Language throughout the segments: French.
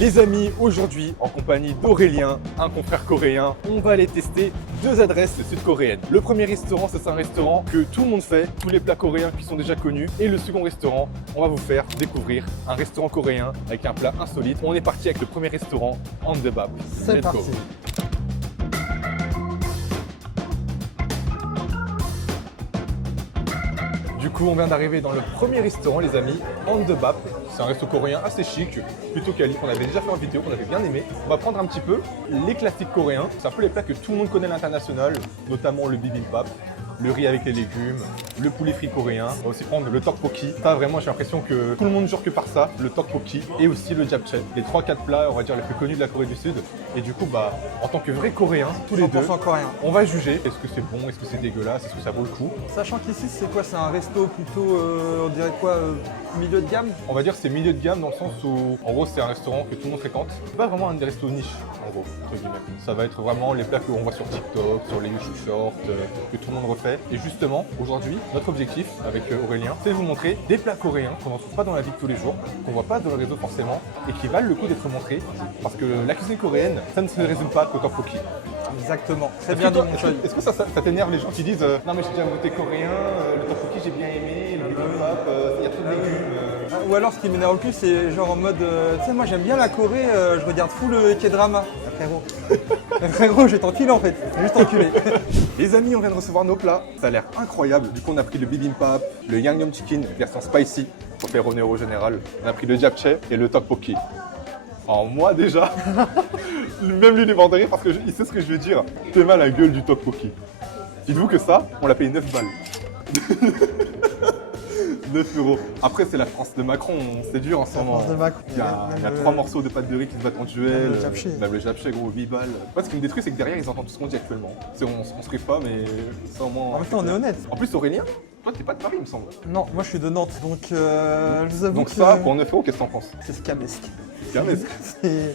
Les amis, aujourd'hui, en compagnie d'Aurélien, un confrère coréen, on va aller tester deux adresses sud-coréennes. Le premier restaurant, c'est un restaurant que tout le monde fait, tous les plats coréens qui sont déjà connus. Et le second restaurant, on va vous faire découvrir un restaurant coréen avec un plat insolite. On est parti avec le premier restaurant, Andebap. C'est parti. Du coup, on vient d'arriver dans le premier restaurant, les amis, Andebap. C'est un resto coréen assez chic, plutôt quali, qu'on avait déjà fait en vidéo, qu'on avait bien aimé. On va prendre un petit peu les classiques coréens. C'est un peu les plats que tout le monde connaît à l'international, notamment le bibimbap, le riz avec les légumes, le poulet frit coréen. On va aussi prendre le tteokbokki. Ça, vraiment, j'ai l'impression que tout le monde jure que par ça, le tteokbokki et aussi le japchae. Les 3-4 plats, on va dire, les plus connus de la Corée du Sud. Et du coup, bah, en tant que vrai coréen, tous les deux, 100% coréen. on va juger. Est-ce que c'est bon, est-ce que c'est dégueulasse, est-ce que ça vaut le coup? Sachant qu'ici, c'est quoi? C'est un resto plutôt, on dirait quoi, milieu de gamme? On va dire que c'est milieu de gamme dans le sens où, en gros, c'est un restaurant que tout le monde fréquente. C'est pas vraiment un des restos niche, en gros, entre guillemets. Ça va être vraiment les plats qu'on voit sur TikTok, sur les YouTube Shorts, que tout le monde refait. Et justement, aujourd'hui, notre objectif avec Aurélien, c'est de vous montrer des plats coréens qu'on ne trouve pas dans la vie de tous les jours, qu'on voit pas dans le réseau forcément, et qui valent le coup d'être montrés. Parce que la cuisine coréenne, ça ne se résume pas qu'au tteokbokki. Exactement. Très bien dit, mon chouille. Est-ce que ça t'énerve les gens qui disent non mais j'ai déjà goûté coréen, le tteokbokki j'ai bien aimé, le bibimbap, il y a trop de légumes. Ou alors, ce qui m'énerve le plus, c'est genre en mode, tu sais, moi j'aime bien la Corée, je regarde full K-drama. Ah, frérot. Frérot, je vais t'enculer en fait. Juste enculé. Les amis, on vient de recevoir nos plats. Ça a l'air incroyable. Du coup, on a pris le bibimbap, le yangnyeom chicken version spicy pour faire honneur au général. On a pris le japchae et le tteokbokki. Alors moi déjà, même lui il est mort de rire parce qu'il sait ce que je vais dire. Fais mal à la gueule du tteokbokki. Dites-vous que ça, on l'a payé 9 balles. 9 euros. Après, c'est la France de Macron, c'est dur en ce moment. France de Macron. Il y a 3 morceaux de pâte de riz qui se battent en duel. Même le japchae. Même le japchae, gros, 8 balles. Moi, ce qui me détruit, c'est que derrière, ils entendent tout ce qu'on dit actuellement. On se prive pas, mais ça au moins. En même temps, on est honnête. En plus, Aurélien, toi, t'es pas de Paris, il me semble. Non, moi je suis de Nantes, donc je vous avoue Donc que ça, pour 9 euros, qu'est-ce que t'en penses? c'est scamesque. Scamesque.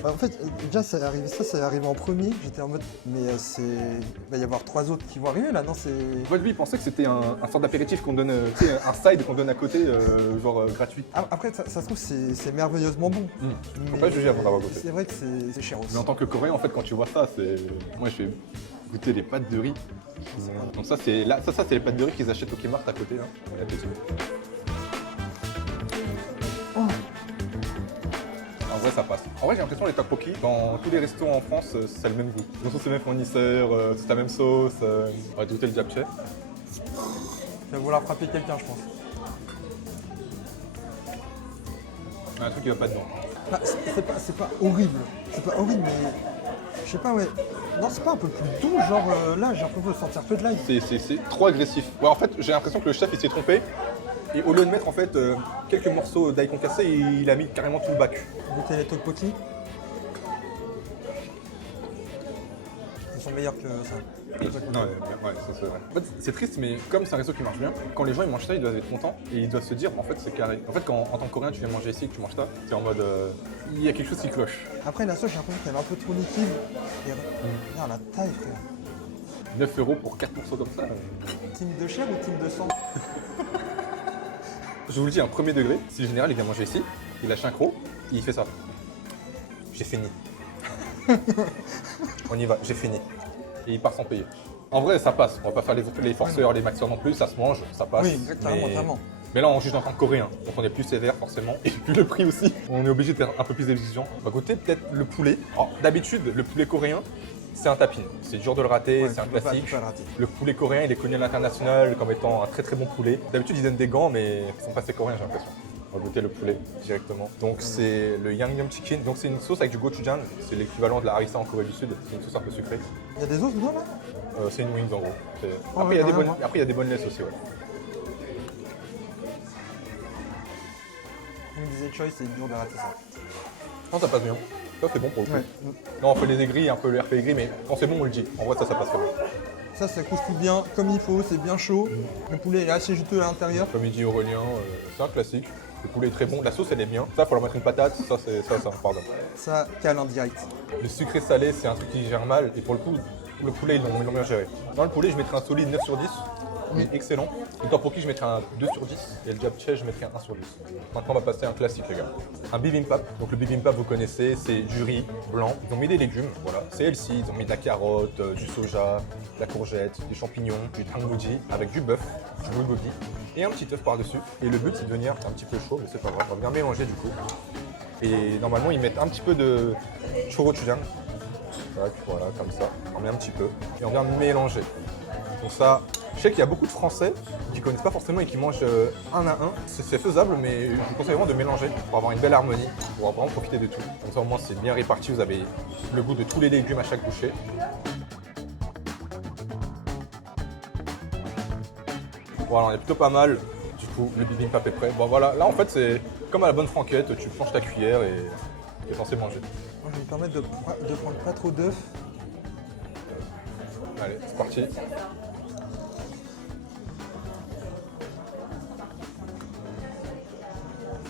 En fait, déjà, c'est arrivé en premier. J'étais en mode, mais il va y avoir 3 autres qui vont arriver là, non? Moi, lui, il pensait que c'était un sorte d'apéritif qu'on donne, tu sais, un side qu'on donne à côté, genre gratuit. Après, ça se trouve, c'est merveilleusement bon. Faut pas juger avant d'avoir goûté. C'est vrai que c'est cher aussi. Mais en tant que Coréen, en fait, quand tu vois ça, c'est. Moi, je fais goûter les pâtes de riz. Donc, ça, c'est les pâtes de riz qu'ils achètent au Kmart à côté. Là. Bon appétit. En vrai, ça passe. En vrai, j'ai l'impression que les tteokbokki, dans tous les restos en France, ça a le même goût. Ils ont tous le même fournisseur, toute la même sauce. On va goûter le japchae. Ça va vouloir frapper quelqu'un, je pense. Un truc qui va pas dedans. Ah, c'est pas horrible. C'est pas horrible, mais. Je sais pas, ouais. Non, c'est pas un peu plus doux, genre là, j'ai l'impression de sentir peu de l'ail. C'est trop agressif. Ouais, en fait, j'ai l'impression que le chef il s'est trompé. Et au lieu de mettre en fait quelques morceaux d'ail concassé, il a mis carrément tout le bac. Goûter les tteokbokki. Ils sont meilleurs que ça. Non, ouais, ça c'est vrai. En fait, c'est triste, mais comme c'est un resto qui marche bien, quand les gens ils mangent ça, ils doivent être contents et ils doivent se dire en fait c'est carré. En fait, quand en tant que Coréen tu viens manger ici et que tu manges ça, c'est en mode il y a quelque chose qui cloche. Après, la sauce, j'ai l'impression qu'elle est un peu trop liquide. Et regarde la taille, frère. 9 euros pour 4 morceaux comme ça. Team de chair ou team de sang? Je vous le dis, un premier degré, si le général il vient manger ici, il lâche un croc, il fait ça. J'ai fini. On y va, j'ai fini. Et il part sans payer. En vrai, ça passe. On va pas faire les forceurs, les maxeurs non plus, ça se mange, ça passe. Oui, exactement, totalement. Mais là, on juge en tant que coréen, donc on est plus sévère forcément. Et puis le prix aussi, on est obligé d'être un peu plus exigeant. On va goûter peut-être le poulet. Alors, d'habitude, le poulet coréen, c'est un tapin. C'est dur de le rater, Ouais, c'est un tu peux pas classique. le rater. Le poulet coréen, il est connu à l'international comme étant un très très bon poulet. D'habitude, ils donnent des gants, mais ils sont passés coréens, j'ai l'impression. On va goûter le poulet directement. Donc c'est le yangnyeom chicken. Donc c'est une sauce avec du gochujang. C'est l'équivalent de la harissa en Corée du Sud. C'est une sauce un peu sucrée. Il y a des os dedans là? C'est une wings en gros. Oh, Après, il y a des carrément. après, il y a des bonnes laisses aussi. Ouais. Comme disait Choi, c'est dur de rater ça. Non, ça passe bien. Ça c'est bon pour le coup. Ouais. Non, on fait les aigris, un peu le RP aigri, mais quand c'est bon, on le dit. En vrai, ça passe quand même. Ça croustille bien, comme il faut, c'est bien chaud. Le poulet est assez juteux à l'intérieur. Comme il dit Aurélien, c'est un classique. Le poulet est très bon. La sauce, elle est bien. Ça, faut leur mettre une patate. Ça, pardon. Ça cale en direct. Le sucré salé, c'est un truc qui gère mal. Et pour le coup, le poulet, ils l'ont bien géré. Dans le poulet, je mettrais un solide 9 sur 10. mais excellent. Le tteokbokki, je mettrais un 2 sur 10 et le japchae, je mettrais un 1 sur 10. Maintenant, on va passer à un classique, les gars. Un bibimbap. Donc, le bibimbap, vous connaissez, c'est du riz blanc. Ils ont mis des légumes, voilà. C'est healthy. Ils ont mis de la carotte, du soja, de la courgette, des champignons, du tangoji avec du bœuf, du bulgogi et un petit œuf par-dessus. Et le but, c'est de venir un petit peu chaud, mais c'est pas grave. On va bien mélanger du coup. Et normalement, ils mettent un petit peu de chourochujang. Voilà, comme ça. On met un petit peu et on vient mélanger. Donc ça, je sais qu'il y a beaucoup de Français qui ne connaissent pas forcément et qui mangent un à un. C'est faisable, mais je vous conseille vraiment de mélanger pour avoir une belle harmonie, pour vraiment profiter de tout. Comme ça, au moins, c'est bien réparti. Vous avez le goût de tous les légumes à chaque bouchée. Voilà, on est plutôt pas mal. Du coup, le bibimbap est prêt. Bon, voilà, là, en fait, c'est comme à la bonne franquette. Tu planches ta cuillère et tu es censé manger. Moi, je vais me permettre de prendre pas trop d'œufs. Allez, c'est parti.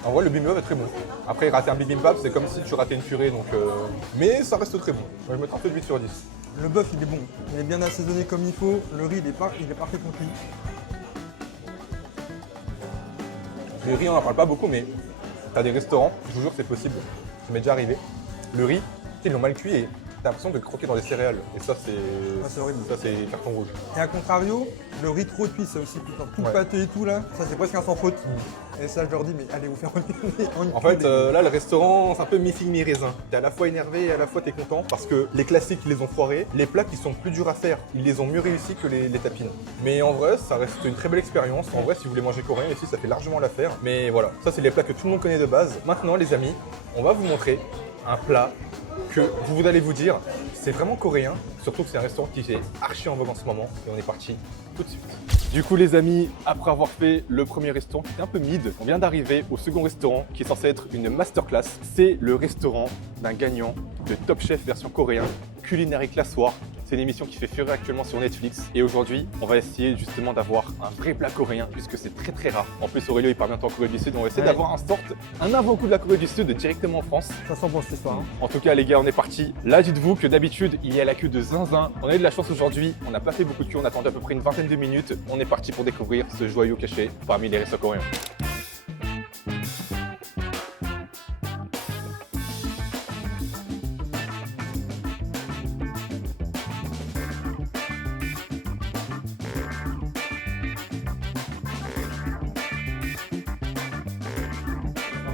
En vrai, le bibimbap est très bon. Après, rater un bibimbap, c'est comme si tu ratais une purée, donc, mais ça reste très bon. Moi, je vais mettre un peu de 8 sur 10. Le bœuf, il est bon. Il est bien assaisonné comme il faut. Le riz, il est parfaitement cuit. Le riz, on n'en parle pas beaucoup, mais tu as des restaurants, je vous jure que c'est possible. Ça m'est déjà arrivé. Le riz, ils l'ont mal cuit et t'as l'impression de croquer dans des céréales. Et ça, c'est horrible. Ça, c'est carton rouge. Et à contrario, le riz trop cuit, c'est aussi putain, tout pâteux et tout là. Ça, c'est presque un sans faute. Et ça, je leur dis, mais allez vous faire En fait, là, le restaurant, c'est un peu mi-figue, mi-raisin. T'es à la fois énervé et à la fois t'es content parce que les classiques, ils les ont foirés. Les plats qui sont plus durs à faire, ils les ont mieux réussi que les tapines. Mais en vrai, ça reste une très belle expérience. En vrai, si vous voulez manger coréen ici, ça fait largement l'affaire. Mais voilà, ça, c'est les plats que tout le monde connaît de base. Maintenant, les amis, on va vous montrer un plat que vous allez vous dire, c'est vraiment coréen, surtout que c'est un restaurant qui est archi en vogue en ce moment et on est parti tout de suite. Du coup les amis, après avoir fait le premier restaurant qui était un peu mid, on vient d'arriver au second restaurant qui est censé être une masterclass. C'est le restaurant d'un gagnant de Top Chef version coréen, Culinary Class War. C'est une émission qui fait fureur actuellement sur Netflix. Et aujourd'hui, on va essayer justement d'avoir un vrai plat coréen puisque c'est très très rare. En plus, Aurélio, il part bientôt en Corée du Sud. On va essayer d'avoir un avant-goût de la Corée du Sud directement en France. Ça sent bon cette histoire. Hein. En tout cas, les gars, on est parti. Là, dites-vous que d'habitude, il y a la queue de zinzin. On a eu de la chance aujourd'hui. On n'a pas fait beaucoup de queue. On a attendu à peu près une vingtaine de minutes. On est parti pour découvrir ce joyau caché parmi les restos coréens.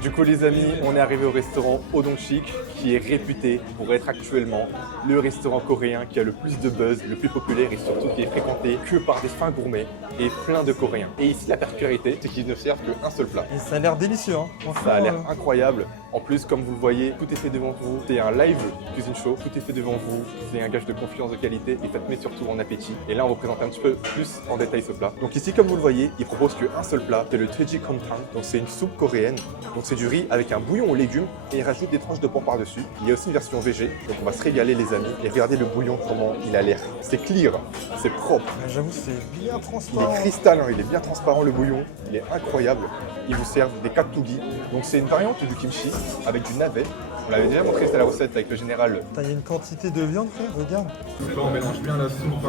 Du coup les amis, on est arrivé au restaurant Odongchik qui est réputé pour être actuellement le restaurant coréen qui a le plus de buzz, le plus populaire et surtout qui est fréquenté que par des fins gourmets et plein de Coréens. Et ici la particularité, c'est qu'ils ne servent qu'un seul plat. Et ça a l'air délicieux. Hein. Ça a l'air incroyable. En plus, comme vous le voyez, tout est fait devant vous. C'est un live cuisine show, tout est fait devant vous. C'est un gage de confiance, de qualité et ça te met surtout en appétit. Et là, on va vous présenter un petit peu plus en détail ce plat. Donc ici, comme vous le voyez, ils proposent qu'un seul plat, c'est le Twejjikomtang. Donc c'est une soupe coréenne. Donc c'est du riz avec un bouillon aux légumes et ils rajoutent des tranches de porc par-dessus. Il y a aussi une version végé. Donc on va se régaler les amis. Et regardez le bouillon, comment il a l'air. C'est clear, c'est propre. J'avoue, c'est bien Il transparent. est cristallin, il est bien transparent le bouillon, il est incroyable. Ils vous servent des katsugi, donc c'est une variante du kimchi avec du navet. On l'avait déjà montré, c'était la recette avec le général. Putain, il y a une quantité de viande, frère, regarde. Donc là on mélange bien la soupe.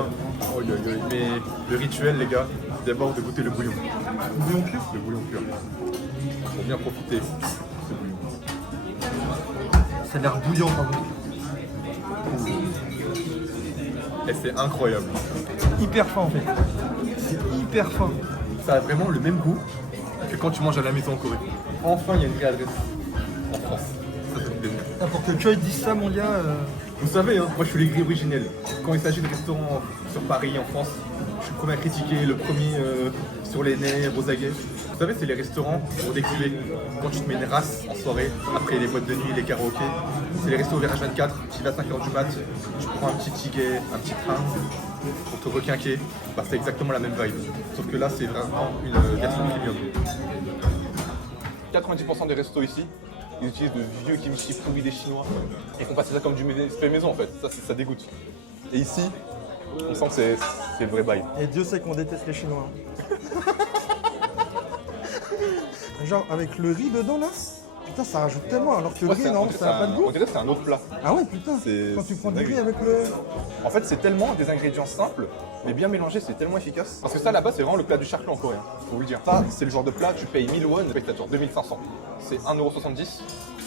Mais le rituel les gars, c'est d'abord de goûter le bouillon. Le bouillon pur. Le bouillon pur. Pour bien profiter de ce bouillon. Ça a l'air bouillant, pardon. Et c'est incroyable. Hyper fin en fait. C'est hyper fin. Ça a vraiment le même goût que quand tu manges à la maison en Corée. Enfin il y a une vraie adresse en France. Ça fait plaisir. Pour que tu dises ça, mon gars. Vous savez, hein, moi je suis l'aigri originel. Quand il s'agit de restaurants sur Paris, en France, je suis le premier à critiquer, le premier sur les nerfs, aux aguets. Vous savez, c'est les restaurants pour décuver. Quand tu te mets une race en soirée, après les boîtes de nuit, les karaokés, c'est les restos ouverts H24. Tu vas à 5h du mat, tu prends un petit ticket, un petit train pour te requinquer. Bah, c'est exactement la même vibe. Sauf que là, c'est vraiment une version premium. 90% des restos ici, ils utilisent de vieux kimchi pourris des Chinois et font passer ça comme du fait maison en fait. Ça dégoûte. Et ici, on sent que c'est le vrai bail. Et Dieu sait qu'on déteste les Chinois. Genre avec le riz dedans là. Putain, ça rajoute tellement alors que le Ouais, riz, non, ça n'a pas de goût. on dirait que c'est un autre plat. Ah ouais, putain. C'est- Quand tu prends c'est du riz dingue. avec le. En fait, c'est tellement des ingrédients simples, mais bien mélangés, c'est tellement efficace. Parce que ça, là-bas, c'est vraiment le plat du charclo en coréen. Faut vous le dire. Ça, c'est le genre de plat, tu payes 1000 won, tu payes genre 2500. C'est 1,70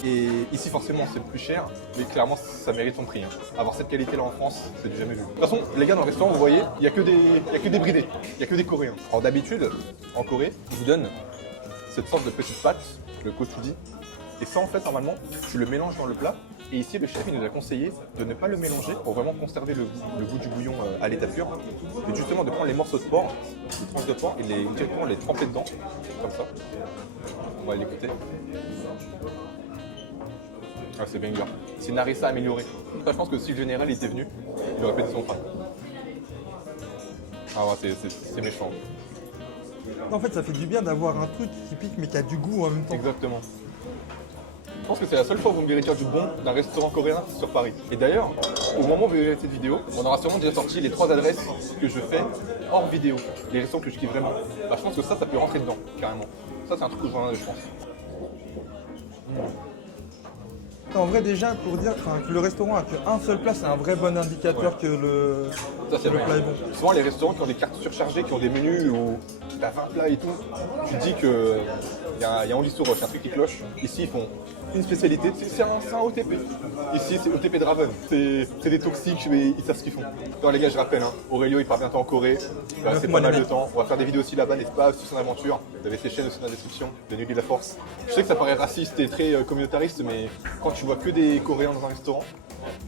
€. Et ici, forcément, c'est plus cher, mais clairement, ça mérite son prix. Hein. Avoir cette qualité-là en France, c'est du jamais vu. De toute façon, les gars, dans le restaurant, vous voyez, il n'y a que des bridés, il n'y a que des Coréens. Alors d'habitude, en Corée, ils vous donnent cette sorte de petite pâte, le gochujang. Et ça, en fait, normalement, tu le mélanges dans le plat. Et ici, le chef, il nous a conseillé de ne pas le mélanger pour vraiment conserver le goût du bouillon à l'état pur. Et justement, de prendre les morceaux de porc, les tranches de porc, et directement les tremper dedans, comme ça. On va l'écouter. Ah, c'est banger. C'est Narissa amélioré. Ça, je pense que si le général était venu, il aurait pété son crâne. Ah ouais, c'est méchant. En fait, ça fait du bien d'avoir un truc qui pique mais qui a du goût en même temps. Exactement. Je pense que c'est la seule fois où vous me verrez dire du bon d'un restaurant coréen sur Paris. Et d'ailleurs, au moment où vous verrez cette vidéo, on aura sûrement déjà sorti les 3 adresses que je fais hors vidéo. Les restaurants que je kiffe vraiment. Bah, je pense que ça peut rentrer dedans, carrément. Ça, c'est un truc que je pense. En vrai, déjà, pour dire que le restaurant a qu'un seul plat, c'est un vrai bon indicateur que le Ça, c'est le vrai. plat est bon. Souvent, les restaurants qui ont des cartes surchargées, qui ont des menus où t'as 20 plats et tout, tu te dis qu'il y a Anguille sous roche, un truc qui cloche. Ici, ils font une spécialité, c'est un OTP. Ici, c'est OTP Draven. C'est des toxiques, mais ils savent ce qu'ils font. Alors, les gars, je rappelle, hein, Aurélio, il part bientôt en Corée. C'est pas mal de temps. On va faire des vidéos aussi là-bas, n'est-ce pas, sur son aventure. Vous avez ses chaînes aussi dans la description, de Nuit de la Force. Je sais que ça paraît raciste et très communautariste, mais quand tu vois que des Coréens dans un restaurant,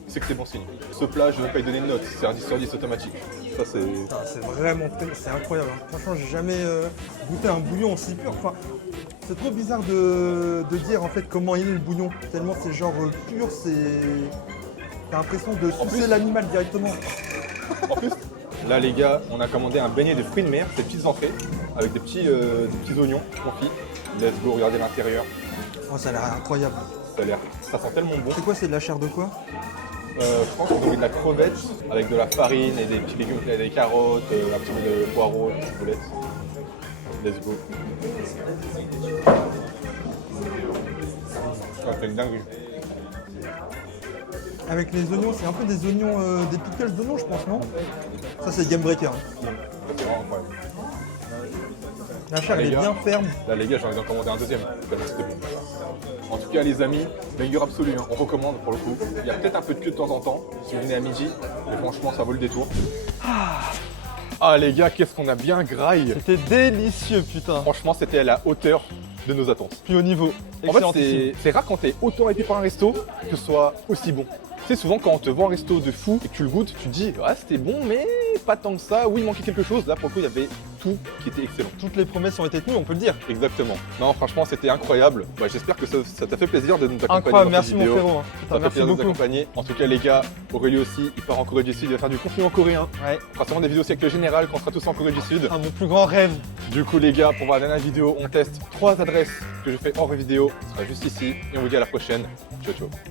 c'est que c'est bon signe. Ce plat, je ne vais pas lui donner une note, c'est un 10 sur 10 automatique. Ça, c'est. Putain, c'est vraiment c'est incroyable. Hein. Franchement, j'ai jamais goûté un bouillon aussi pur. Enfin, c'est trop bizarre de dire en fait comment il est le bouillon. Tellement c'est genre pur, t'as l'impression de sucer plus- l'animal directement. En plus, là, les gars, on a commandé un beignet de fruits de mer, ces petites entrées, avec des petits oignons confits. Let's go, regardez l'intérieur. Oh, ça a l'air incroyable. Ça sent tellement bon. C'est quoi, c'est de la chair de quoi? Je pense qu'on aurait de la crevette avec de la farine et des petits légumes, des carottes, un petit peu de poireaux, une petite boulette. Let's go. Ça fait une dinguerie. Avec les oignons, c'est un peu des oignons, des pickles d'oignons, je pense, non? Ça, c'est Game Breaker. Hein. Ça, c'est vraiment incroyable. La chair, Les elle est gars. bien ferme. Là, les gars, j'ai envie d'en commander un deuxième. Tellement c'était bon. En tout cas, les amis, banger absolu. Hein. On recommande pour le coup. Il y a peut-être un peu de queue de temps en temps si vous venez à midi, mais franchement, ça vaut le détour. Ah, les gars, qu'est-ce qu'on a bien graille. C'était délicieux, putain. Franchement, c'était à la hauteur de nos attentes. Puis au niveau. En fait, c'est rare quand t'es autant hypé par un resto que ce soit aussi bon. Tu sais, souvent quand on te vend un resto de fou et que tu le goûtes, tu te dis ouais, c'était bon, mais pas tant que ça. Oui, il manquait quelque chose. Là, pour le coup, il y avait tout qui était excellent. Toutes les promesses ont été tenues, on peut le dire. Exactement. Non, franchement, c'était incroyable. Bah, j'espère que ça t'a fait plaisir de nous accompagner. Incroyable, dans cette merci mon vidéo. frérot. Hein. Ça Putain, fait merci plaisir de nous beaucoup. accompagner. En tout cas, les gars, Aurélie aussi, il part en Corée du Sud, il va faire du contenu en coréen. Ouais. On fera sûrement des vidéos aussi avec le général quand on sera tous en Corée du Sud. Ah, mon plus grand rêve. Du coup, les gars, pour la dernière vidéo, on teste 3 adresses que je fais hors vidéo. Ce sera juste ici. Et on vous dit à la prochaine. Ciao, ciao.